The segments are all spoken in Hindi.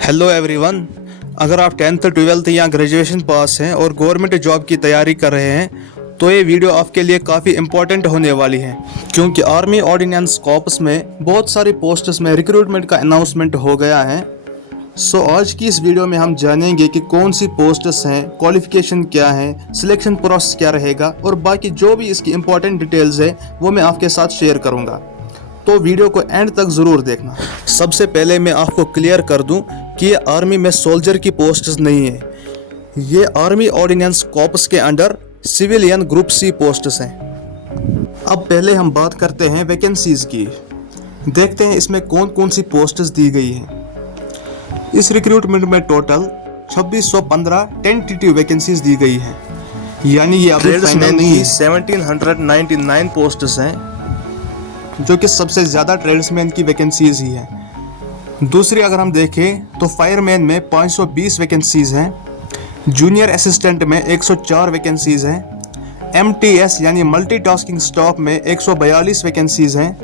Hello everyone. अगर आप 10th 12th या ग्रेजुएशन पास हैं और गवर्नमेंट जॉब की तैयारी कर रहे हैं तो ये वीडियो आपके लिए काफ़ी इम्पोर्टेंट होने वाली है, क्योंकि आर्मी ऑर्डिनेंस कॉर्प्स में बहुत सारी पोस्ट्स में रिक्रूटमेंट का अनाउंसमेंट हो गया है। सो आज की इस वीडियो में हम जानेंगे कि कौन सी पोस्ट्स हैं, क्वालिफिकेशन क्या है, सिलेक्शन प्रोसेस क्या रहेगा और बाकी जो भी इसकी इम्पोर्टेंट डिटेल्स है वो मैं आपके साथ शेयर करूँगा। तो वीडियो को एंड तक ज़रूर देखना। सबसे पहले मैं आपको क्लियर कर दूं कि ये आर्मी में सोल्जर की पोस्ट्स नहीं है, ये आर्मी ऑर्डिनेंस कॉर्प्स के under civilian group C posts हैं। अब पहले हम बात करते हैं वैकेंसीज़ की। देखते हैं इसमें कौन कौन सी पोस्ट्स दी गई हैं। इस रिक्रूटमेंट में टोटल 2615 टेंटेटिव वैकेंसीज दी गई हैं, यानी ये अभी फाइनल नहीं है। 1799 पोस्ट्स हैं, जो कि सबसे ज़्यादा ट्रेड्समैन की वैकेंसीज ही है। दूसरी अगर हम देखें तो फायरमैन में 520 वैकेंसीज हैं, जूनियर असिस्टेंट में 104 वैकेंसीज हैं, MTS यानी मल्टीटास्किंग स्टाफ में 142 वैकेंसीज हैं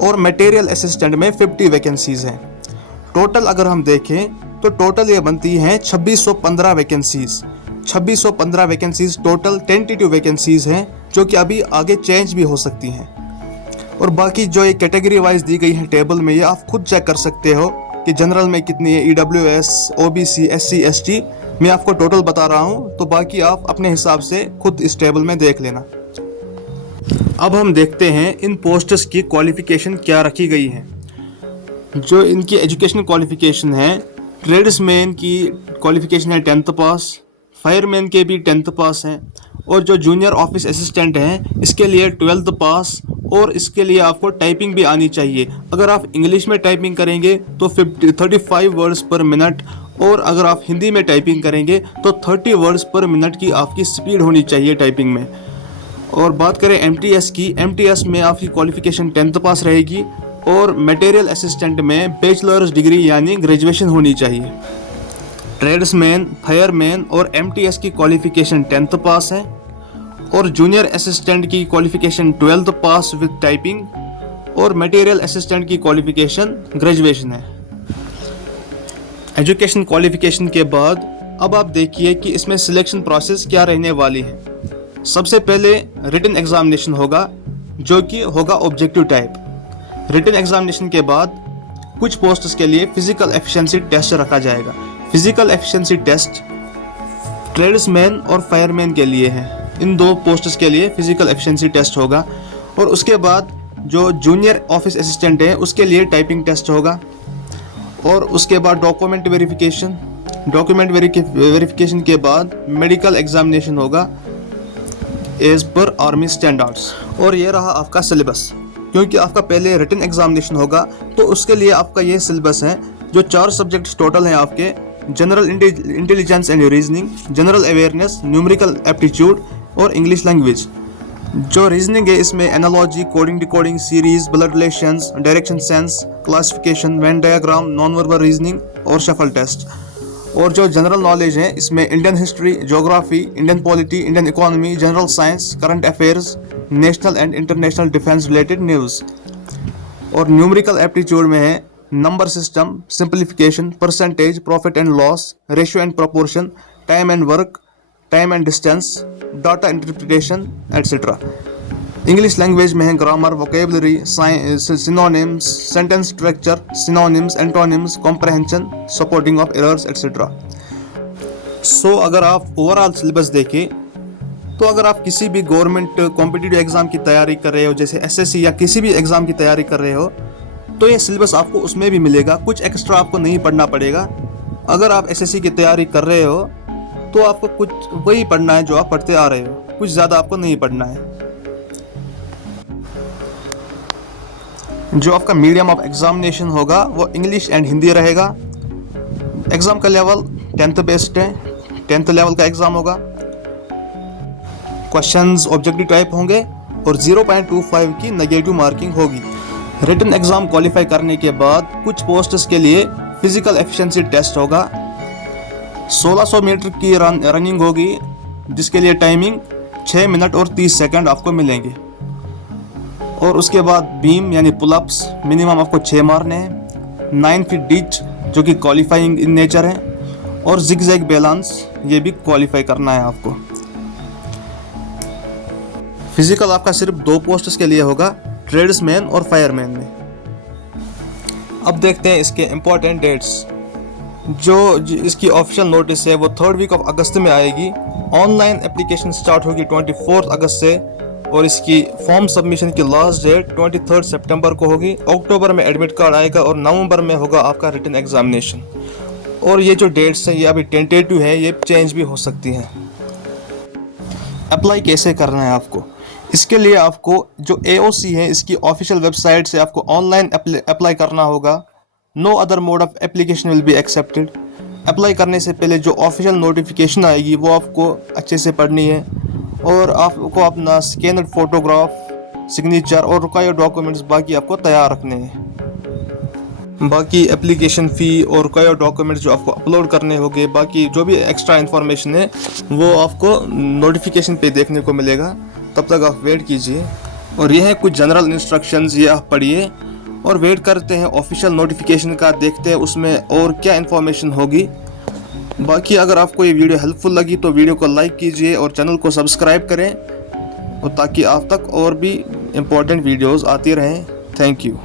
और मटेरियल असिस्टेंट में 50 वैकेंसीज हैं। टोटल अगर हम देखें तो टोटल ये बनती हैं 2615 vacancies. 2615 vacancies total tentative vacancies हैं, जो कि अभी आगे चेंज भी हो सकती हैं। और बाकी जो ये कैटेगरी वाइज दी गई है टेबल में, ये आप खुद चेक कर सकते हो कि जनरल में कितनी है, EWS, OBC, SC, ST मैं आपको टोटल बता रहा हूँ, तो बाकी आप अपने हिसाब से खुद इस टेबल में देख लेना। अब हम देखते हैं इन पोस्ट्स की क्वालिफिकेशन क्या रखी गई है। जो इनकी एजुकेशन क्वालिफिकेशन है, ट्रेड्समैन की क्वालिफिकेशन है 10th पास, फायरमैन के भी 10th पास हैं और जो जूनियर ऑफिस असिस्टेंट हैं इसके लिए 12th पास, और इसके लिए आपको टाइपिंग भी आनी चाहिए। अगर आप इंग्लिश में टाइपिंग करेंगे तो 35 वर्ड्स पर मिनट, और अगर आप हिंदी में टाइपिंग करेंगे तो 30 वर्ड्स पर मिनट की आपकी स्पीड होनी चाहिए टाइपिंग में। और बात करें MTS की, MTS में आपकी क्वालिफिकेशन 10th पास रहेगी और मटेरियल असिस्टेंट में बैचलर्स डिग्री यानी ग्रेजुएशन होनी चाहिए। ट्रेड्समैन, फायरमैन और MTS की क्वालिफिकेशन 10th पास है और जूनियर असिस्टेंट की qualification 12th pass with typing और मटेरियल असिस्टेंट की क्वालिफिकेशन ग्रेजुएशन है। एजुकेशन क्वालिफिकेशन के बाद अब आप देखिए कि इसमें सिलेक्शन प्रोसेस क्या रहने वाली है। सबसे पहले रिटन एग्जामिनेशन होगा, जो कि होगा ऑब्जेक्टिव टाइप। रिटन एग्जामिनेशन के बाद कुछ पोस्ट्स के लिए फिजिकल एफिशिएंसी टेस्ट रखा जाएगा। फिजिकल एफिशिएंसी टेस्ट ट्रेड्समैन और फायरमैन के लिए है। इन दो पोस्ट्स के लिए फिजिकल एफिशिएंसी टेस्ट होगा। और उसके बाद जो जूनियर ऑफिस असिस्टेंट है उसके लिए टाइपिंग टेस्ट होगा। और उसके बाद डॉक्यूमेंट वेरिफिकेशन। डॉक्यूमेंट वेरिफिकेशन के बाद मेडिकल एग्जामिनेशन होगा एज पर आर्मी स्टैंडर्ड्स। और ये रहा आपका सिलेबस। क्योंकि आपका पहले रिटन एग्जामिनेशन होगा तो उसके लिए आपका ये सिलेबस है, जो 4 सब्जेक्ट्स टोटल हैं आपके: general intelligence and reasoning, general awareness, numerical aptitude और इंग्लिश लैंग्वेज। जो रीजनिंग है इसमें analogy, coding, decoding, series, blood relations, direction sense, classification, Venn diagram, non verbal reasoning और शफल टेस्ट। और जो जनरल नॉलेज है इसमें Indian history, geography, Indian polity, Indian economy, general science, current affairs, national and international defence related news. और न्यूमेरिकल एप्टीट्यूड में है number system, simplification, percentage, profit and loss, ratio and proportion, time and work, time and distance, data interpretation etcetera. English language में है grammar, vocabulary, synonyms, sentence structure, synonyms, antonyms, comprehension, supporting of errors etcetera. So अगर आप ओवरऑल सिलेबस देखें तो अगर आप किसी भी गवर्नमेंट कॉम्पिटिटिव एग्जाम की तैयारी कर रहे हो, जैसे SSC या किसी भी एग्जाम की तैयारी कर रहे हो, तो ये सिलेबस आपको उसमें भी मिलेगा। कुछ एक्स्ट्रा आपको नहीं पढ़ना पड़ेगा। अगर आप SSC की तैयारी कर रहे हो तो आपको कुछ वही पढ़ना है जो आप पढ़ते आ रहे हो, कुछ ज़्यादा आपको नहीं पढ़ना है। जो आपका मीडियम ऑफ एग्जामिनेशन होगा वो इंग्लिश एंड हिंदी रहेगा। एग्ज़ाम का लेवल 10th बेस्ड है, 10th लेवल का एग्ज़ाम होगा। क्वेश्चंस ऑब्जेक्टिव टाइप होंगे और 0.25 की नेगेटिव मार्किंग होगी। रिटन एग्ज़ाम क्वालिफाई करने के बाद कुछ पोस्ट्स के लिए फिजिकल एफिशिएंसी टेस्ट होगा। 1600 मीटर की रनिंग होगी, जिसके लिए टाइमिंग 6 मिनट और 30 सेकंड आपको मिलेंगे। और उसके बाद बीम यानी पुलअप्स मिनिमम आपको 6 मारने हैं। 9 फीट डिच जो कि क्वालिफाइंग इन नेचर है, और जिगजैग बैलेंस ये भी क्वालिफाई करना है आपको। फिजिकल आपका सिर्फ 2 पोस्ट्स के लिए होगा, ट्रेड्समैन और फायरमैन में। अब देखते हैं इसके इम्पोर्टेंट डेट्स। जो इसकी ऑफिशियल नोटिस है वो 3rd वीक ऑफ अगस्त में आएगी। ऑनलाइन एप्लीकेशन स्टार्ट होगी 24 अगस्त से, और इसकी फॉर्म सबमिशन की लास्ट डेट 23 सितंबर को होगी। अक्टूबर में एडमिट कार्ड आएगा और नवंबर में होगा आपका रिटन एग्जामिनेशन। और ये जो डेट्स हैं ये अभी टेंटेटिव है, ये चेंज भी हो सकती हैं। अप्लाई कैसे करना है आपको? इसके लिए आपको जो AOC है इसकी ऑफिशियल वेबसाइट से आपको ऑनलाइन अप्लाई करना होगा। No other mode of application will be accepted. Apply करने से पहले जो ऑफिशियल नोटिफिकेशन आएगी वो आपको अच्छे से पढ़नी है, और आपको अपना स्कैनड फोटोग्राफ, सिग्नेचर और रिक्वायर्ड डॉक्यूमेंट्स बाकी आपको तैयार रखने हैं। बाकी एप्लीकेशन फ़ी और रिक्वायर्ड डॉक्यूमेंट्स जो आपको अपलोड करने होंगे, बाकी जो भी एक्स्ट्रा इन्फॉर्मेशन है वो आपको नोटिफिकेशन पे देखने को मिलेगा। तब तक आप वेट कीजिए। और यह है कुछ जनरल इंस्ट्रक्शंस, ये आप पढ़िए और वेट करते हैं ऑफिशियल नोटिफिकेशन का, देखते हैं उसमें और क्या इन्फॉर्मेशन होगी। बाकी अगर आपको ये वीडियो हेल्पफुल लगी तो वीडियो को लाइक कीजिए और चैनल को सब्सक्राइब करें, और ताकि आप तक और भी इम्पोर्टेंट वीडियोस आती रहें। Thank you.